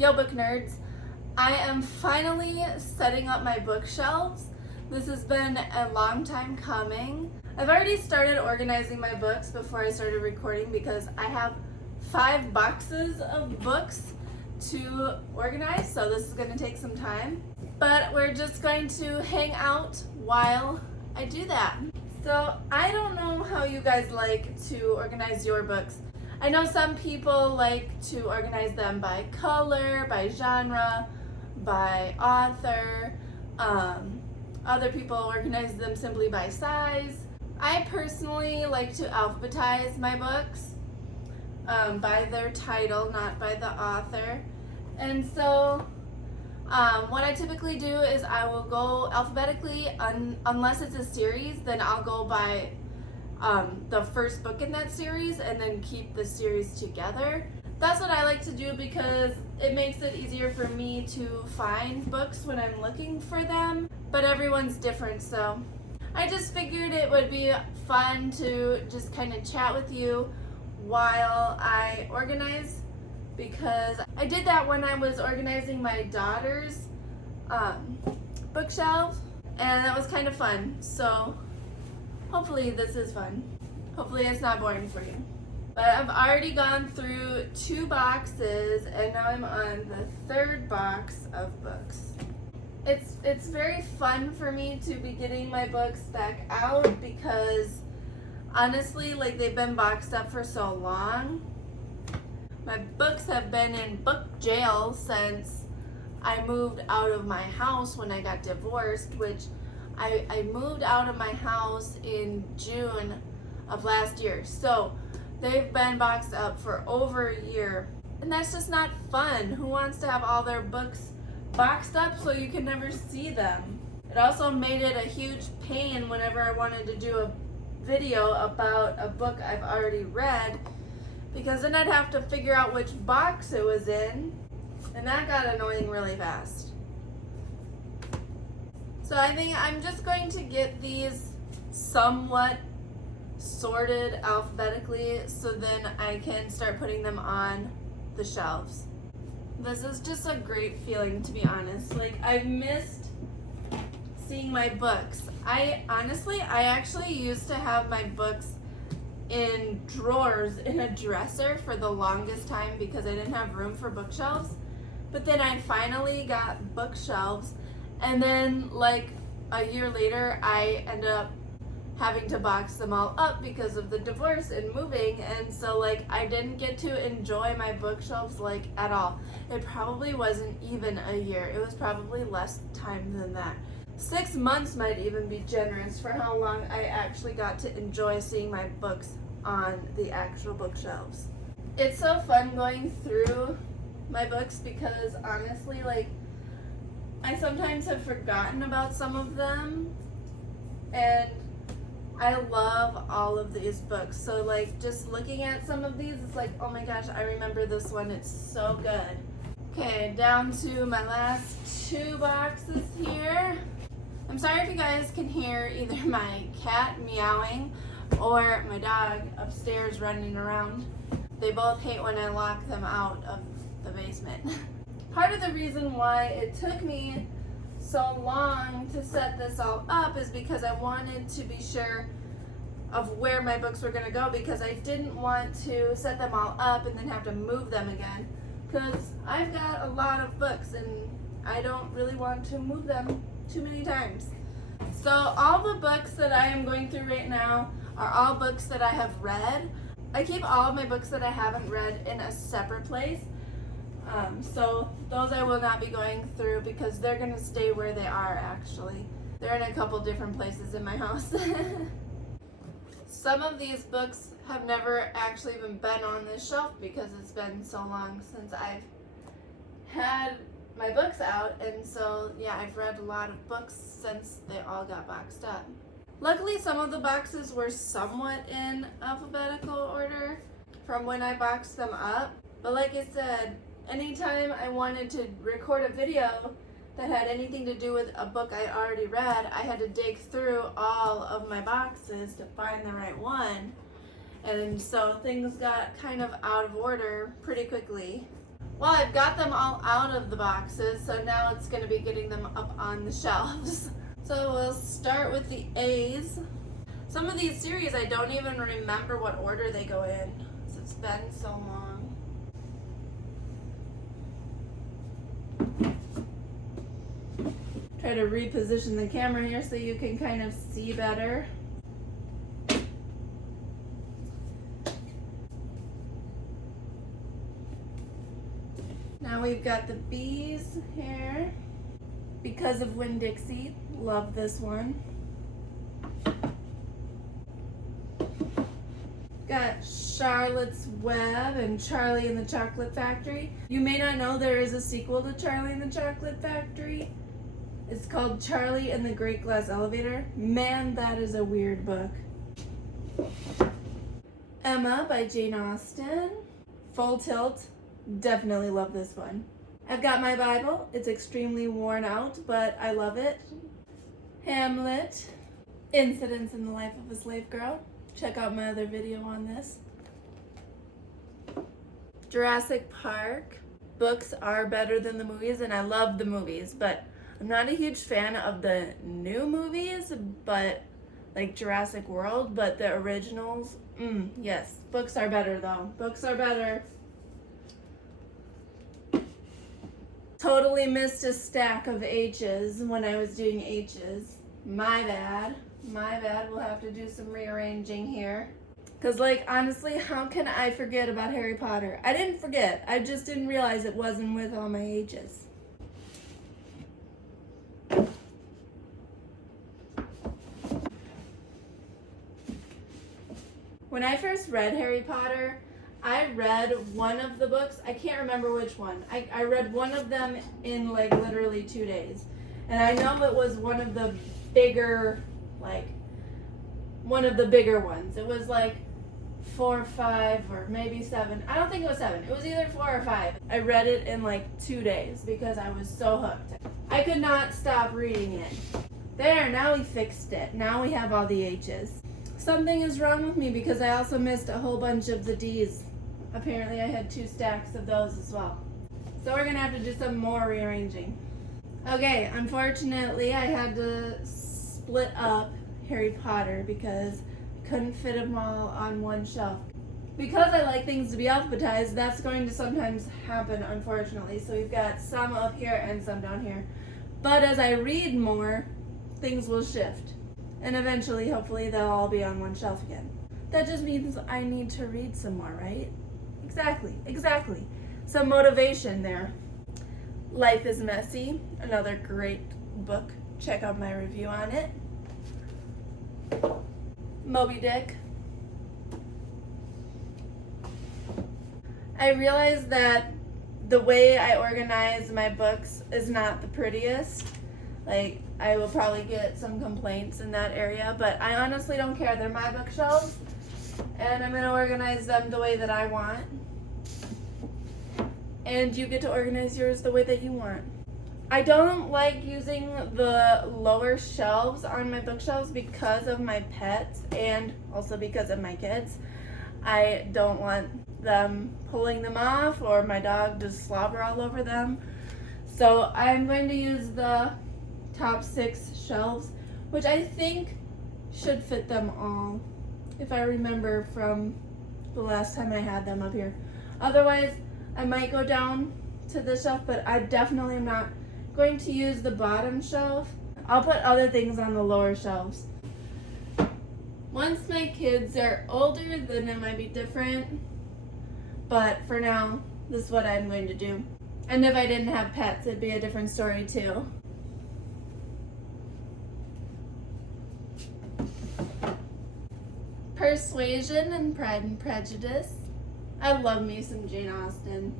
Yo, book nerds. I am finally setting up my bookshelves. This has been a long time coming. I've already started organizing my books before I started recording because I have 5 boxes of books to organize, so this is going to take some time. But we're just going to hang out while I do that. So I don't know how you guys like to organize your books. I know some people like to organize them by color, by genre, by author. Other people organize them simply by size. I personally like to alphabetize my books by their title, not by the author. And so what I typically do is I will go alphabetically, unless it's a series, then I'll go by the first book in that series and then keep the series together. That's what I like to do because it makes it easier for me to find books when I'm looking for them, but everyone's different, so I just figured it would be fun to just kind of chat with you while I organize, because I did that when I was organizing my daughter's bookshelf, and that was kind of fun. So hopefully this is fun. Hopefully it's not boring for you. But I've already gone through 2 boxes and now I'm on the 3rd box of books. It's very fun for me to be getting my books back out because honestly, like, they've been boxed up for so long. My books have been in book jail since I moved out of my house when I got divorced, which I moved out of my house in June of last year. So they've been boxed up for over a year. And that's just not fun. Who wants to have all their books boxed up so you can never see them? It also made it a huge pain whenever I wanted to do a video about a book I've already read, because then I'd have to figure out which box it was in, and that got annoying really fast. So I think I'm just going to get these somewhat sorted alphabetically so then I can start putting them on the shelves. This is just a great feeling, to be honest. Like, I've missed seeing my books. I actually used to have my books in drawers in a dresser for the longest time because I didn't have room for bookshelves. But then I finally got bookshelves, and then like a year later I ended up having to box them all up because of the divorce and moving, and so like I didn't get to enjoy my bookshelves like at all. It probably wasn't even a year. It was probably less time than that. 6 months might even be generous for how long I actually got to enjoy seeing my books on the actual bookshelves. It's so fun going through my books because honestly, like, I sometimes have forgotten about some of them, and I love all of these books. So like, just looking at some of these, it's like, oh my gosh, I remember this one. It's so good. Okay, down to my last 2 boxes here. I'm sorry if you guys can hear either my cat meowing or my dog upstairs running around. They both hate when I lock them out of the basement. Part of the reason why it took me so long to set this all up is because I wanted to be sure of where my books were going to go, because I didn't want to set them all up and then have to move them again, because I've got a lot of books and I don't really want to move them too many times. So all the books that I am going through right now are all books that I have read. I keep all of my books that I haven't read in a separate place. So those I will not be going through because they're going to stay where they are actually. They're in a couple different places in my house. Some of these books have never actually even been on this shelf because it's been so long since I've had my books out, and so yeah, I've read a lot of books since they all got boxed up. Luckily, some of the boxes were somewhat in alphabetical order from when I boxed them up, but like I said, anytime I wanted to record a video that had anything to do with a book I already read, I had to dig through all of my boxes to find the right one, and so things got kind of out of order pretty quickly. Well, I've got them all out of the boxes, so now it's going to be getting them up on the shelves. So we'll start with the A's. Some of these series I don't even remember what order they go in, because it's been so long. Try to reposition the camera here so you can kind of see better. Now we've got the B's here. Because of Winn-Dixie, love this one. Got Charlotte's Web and Charlie and the Chocolate Factory. You may not know there is a sequel to Charlie and the Chocolate Factory. It's called Charlie and the Great Glass Elevator. Man, that is a weird book. Emma by Jane Austen. Full Tilt. Definitely love this one. I've got my Bible. It's extremely worn out, but I love it. Hamlet. Incidents in the Life of a Slave Girl. Check out my other video on this. Jurassic Park. Books are better than the movies, and I love the movies, but I'm not a huge fan of the new movies, but like Jurassic World, but the originals, yes. Books are better though. Books are better. Totally missed a stack of H's when I was doing H's. My bad. My bad. We'll have to do some rearranging here. Because, like, honestly, how can I forget about Harry Potter? I didn't forget. I just didn't realize it wasn't with all my H's. When I first read Harry Potter, I read one of the books. I can't remember which one. I read one of them in like literally 2 days. And I know it was one of the bigger, one of the bigger ones. It was like 4 or 5 or maybe 7. I don't think it was 7. It was either 4 or 5. I read it in like 2 days because I was so hooked. I could not stop reading it. There, now we fixed it. Now we have all the H's. Something is wrong with me because I also missed a whole bunch of the D's. Apparently I had 2 stacks of those as well. So we're gonna have to do some more rearranging. Okay, unfortunately I had to split up Harry Potter because I couldn't fit them all on one shelf. Because I like things to be alphabetized, that's going to sometimes happen, unfortunately. So we've got some up here and some down here. But as I read more, things will shift. And eventually, hopefully, they'll all be on one shelf again. That just means I need to read some more, right? Exactly. Some motivation there. Life is Messy, another great book. Check out my review on it. Moby Dick. I realize that the way I organize my books is not the prettiest. Like, I will probably get some complaints in that area, but I honestly don't care. They're my bookshelves, and I'm going to organize them the way that I want. And you get to organize yours the way that you want. I don't like using the lower shelves on my bookshelves because of my pets and also because of my kids. I don't want them pulling them off or my dog to slobber all over them. So I'm going to use the top 6 shelves, which I think should fit them all, if I remember from the last time I had them up here. Otherwise, I might go down to this shelf, but I definitely am not going to use the bottom shelf. I'll put other things on the lower shelves. Once my kids are older, then it might be different, but for now, this is what I'm going to do. And if I didn't have pets, it'd be a different story too. Persuasion and Pride and Prejudice. I love me some Jane Austen.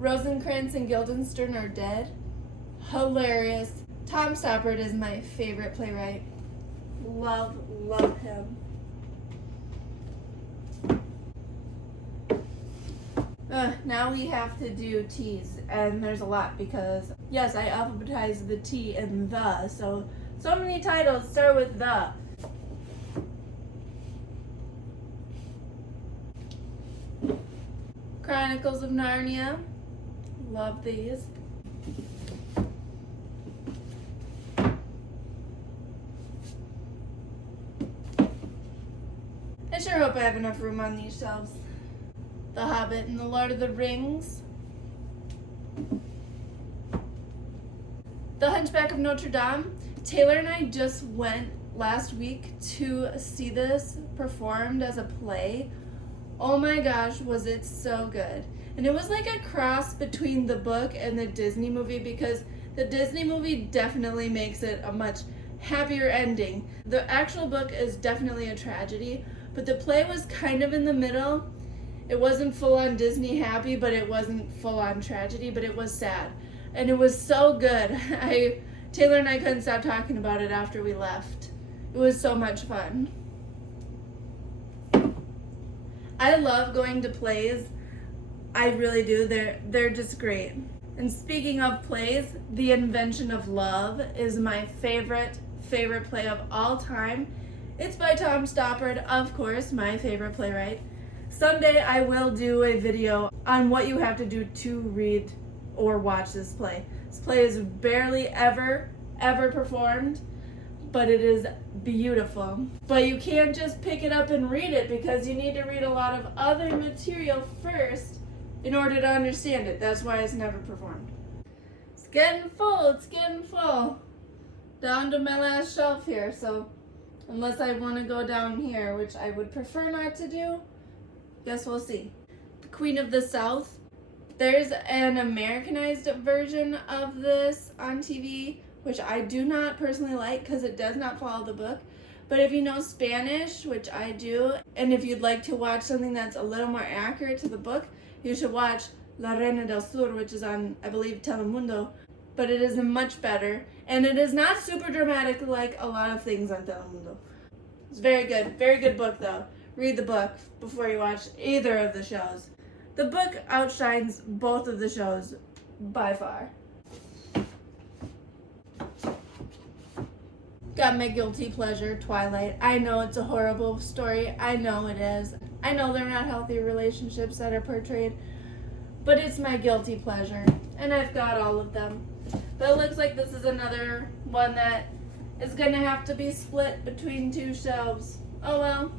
Rosencrantz and Guildenstern Are Dead. Hilarious. Tom Stoppard is my favorite playwright. Love him. Now we have to do T's, and there's a lot because, yes, I alphabetized the T and the, so many titles start with the. Chronicles of Narnia. Love these. I sure hope I have enough room on these shelves. The Hobbit and the Lord of the Rings. The Hunchback of Notre Dame. Taylor and I just went last week to see this performed as a play. Oh my gosh, was it so good. And it was like a cross between the book and the Disney movie, because the Disney movie definitely makes it a much happier ending. The actual book is definitely a tragedy, but the play was kind of in the middle. It wasn't full-on Disney happy, but it wasn't full-on tragedy, but it was sad. And it was so good. Taylor and I couldn't stop talking about it after we left. It was so much fun. I love going to plays. I really do. They're just great. And speaking of plays, The Invention of Love is my favorite play of all time. It's by Tom Stoppard, of course, my favorite playwright. Someday I will do a video on what you have to do to read or watch this play. This play is barely ever performed, but it is beautiful. But you can't just pick it up and read it, because you need to read a lot of other material first in order to understand it. That's why it's never performed. It's getting full. Down to my last shelf here, so unless I want to go down here, which I would prefer not to do, guess we'll see. The Queen of the South. There's an Americanized version of this on TV, which I do not personally like because it does not follow the book. But if you know Spanish, which I do, and if you'd like to watch something that's a little more accurate to the book, you should watch La Reina del Sur, which is on, I believe, Telemundo. But it is much better, and it is not super dramatic like a lot of things on Telemundo. It's very good book though. Read the book before you watch either of the shows. The book outshines both of the shows by far. Got my guilty pleasure, Twilight. I know it's a horrible story. I know it is. I know they're not healthy relationships that are portrayed, but it's my guilty pleasure, and I've got all of them. But it looks like this is another one that is going to have to be split between two shelves. Oh well.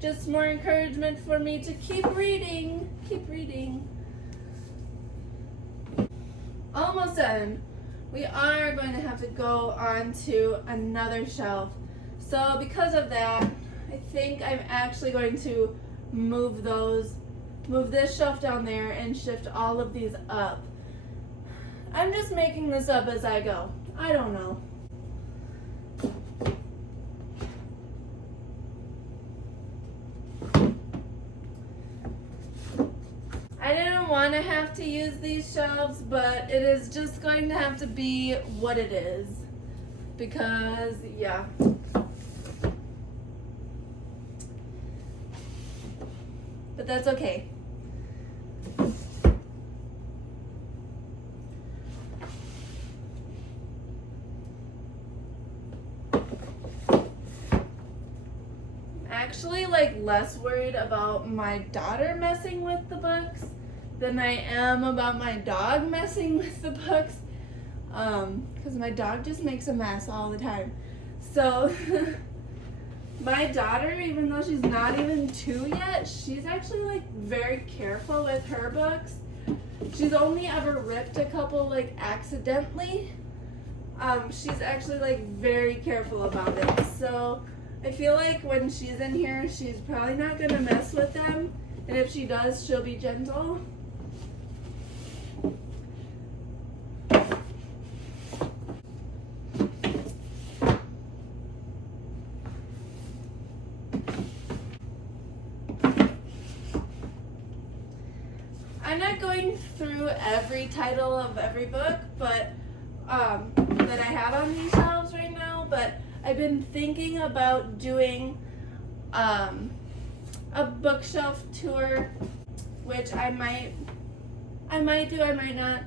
Just more encouragement for me to keep reading. Almost done. We are going to have to go on to another shelf. So because of that, I think I'm actually going to move this shelf down there and shift all of these up. I'm just making this up as I go. I don't know. I didn't want to have to use these shelves, but it is just going to have to be what it is. Because, yeah. But that's okay. Actually less worried about my daughter messing with the books than I am about my dog messing with the books, because my dog just makes a mess all the time. So my daughter, even though she's not even 2 yet, she's actually very careful with her books. She's only ever ripped a couple accidentally. She's actually very careful about it. So I feel like when she's in here, she's probably not going to mess with them. And if she does, she'll be gentle. I'm not going through every title of every book, but that I have on these shelves right now, but I've been thinking about doing a bookshelf tour, which I might do, I might not.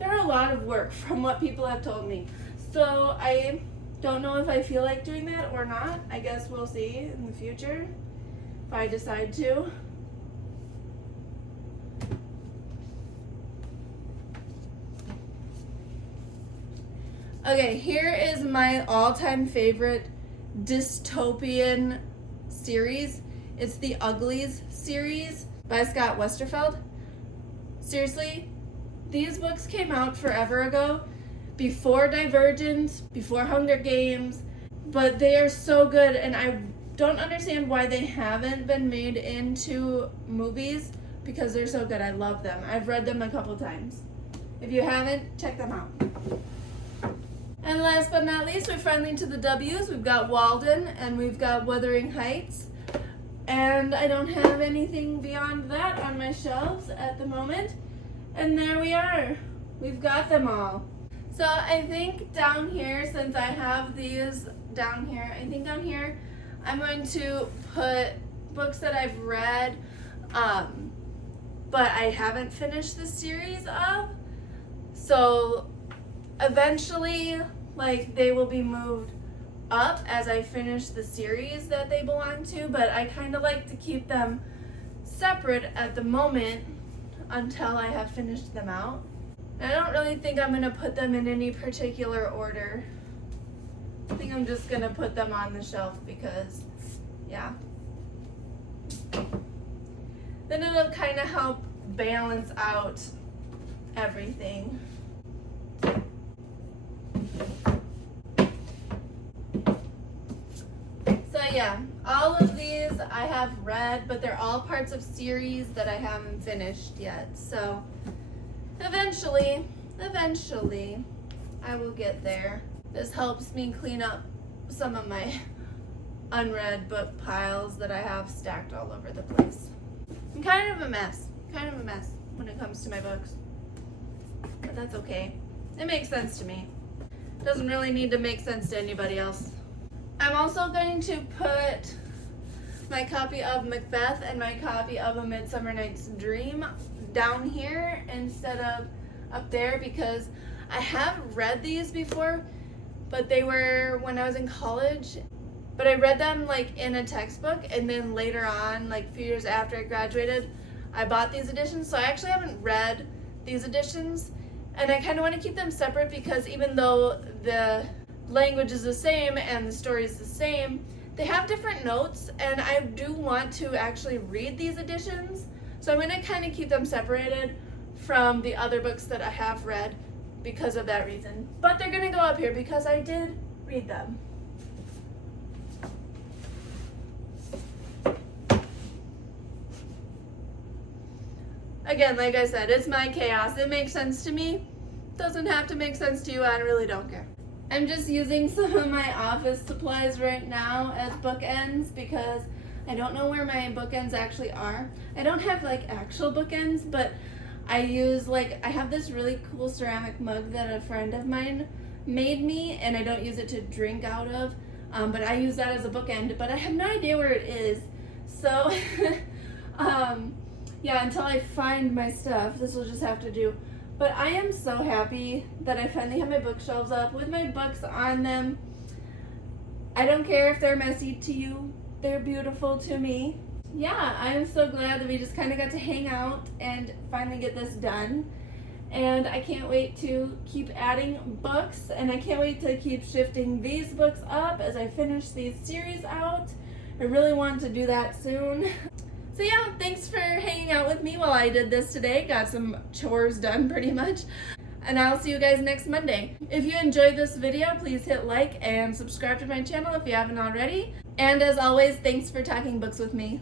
They're a lot of work from what people have told me. So I don't know if I feel like doing that or not. I guess we'll see in the future if I decide to. Okay, here is my all-time favorite dystopian series. It's the Uglies series by Scott Westerfeld. Seriously, these books came out forever ago, before Divergent, before Hunger Games, but they are so good, and I don't understand why they haven't been made into movies, because they're so good. I love them. I've read them a couple times. If you haven't, check them out. And last but not least, we're finally to the W's. We've got Walden and we've got Wuthering Heights. And I don't have anything beyond that on my shelves at the moment. And there we are. We've got them all. So I think down here, since I have these down here, I'm going to put books that I've read, but I haven't finished the series of. So eventually, like, they will be moved up as I finish the series that they belong to, but I kind of like to keep them separate at the moment until I have finished them out. And I don't really think I'm going to put them in any particular order. I think I'm just going to put them on the shelf because, yeah. Then it'll kind of help balance out everything. So yeah, all of these I have read, but they're all parts of series that I haven't finished yet. So eventually, I will get there. This helps me clean up some of my unread book piles that I have stacked all over the place. I'm kind of a mess when it comes to my books, but that's okay. It makes sense to me. It doesn't really need to make sense to anybody else. I'm also going to put my copy of Macbeth and my copy of A Midsummer Night's Dream down here instead of up there, because I have read these before, but they were when I was in college. But I read them like in a textbook, and then later on, like a few years after I graduated, I bought these editions. So I actually haven't read these editions, and I kind of want to keep them separate because even though the language is the same and the story is the same, they have different notes, and I do want to actually read these editions. So I'm going to kind of keep them separated from the other books that I have read because of that reason. But they're going to go up here because I did read them. Again, like I said, it's my chaos. It makes sense to me. Doesn't have to make sense to you. I really don't care. I'm just using some of my office supplies right now as bookends because I don't know where my bookends actually are. I don't have like actual bookends, but I use I have this really cool ceramic mug that a friend of mine made me, and I don't use it to drink out of, but I use that as a bookend, but I have no idea where it is. So yeah, until I find my stuff, this will just have to do. But I am so happy that I finally have my bookshelves up with my books on them. I don't care if they're messy to you. They're beautiful to me. Yeah, I'm so glad that we just kind of got to hang out and finally get this done. And I can't wait to keep adding books, and I can't wait to keep shifting these books up as I finish these series out. I really want to do that soon. So yeah, thanks for hanging out with me while I did this today. Got some chores done pretty much. And I'll see you guys next Monday. If you enjoyed this video, please hit like and subscribe to my channel if you haven't already. And as always, thanks for talking books with me.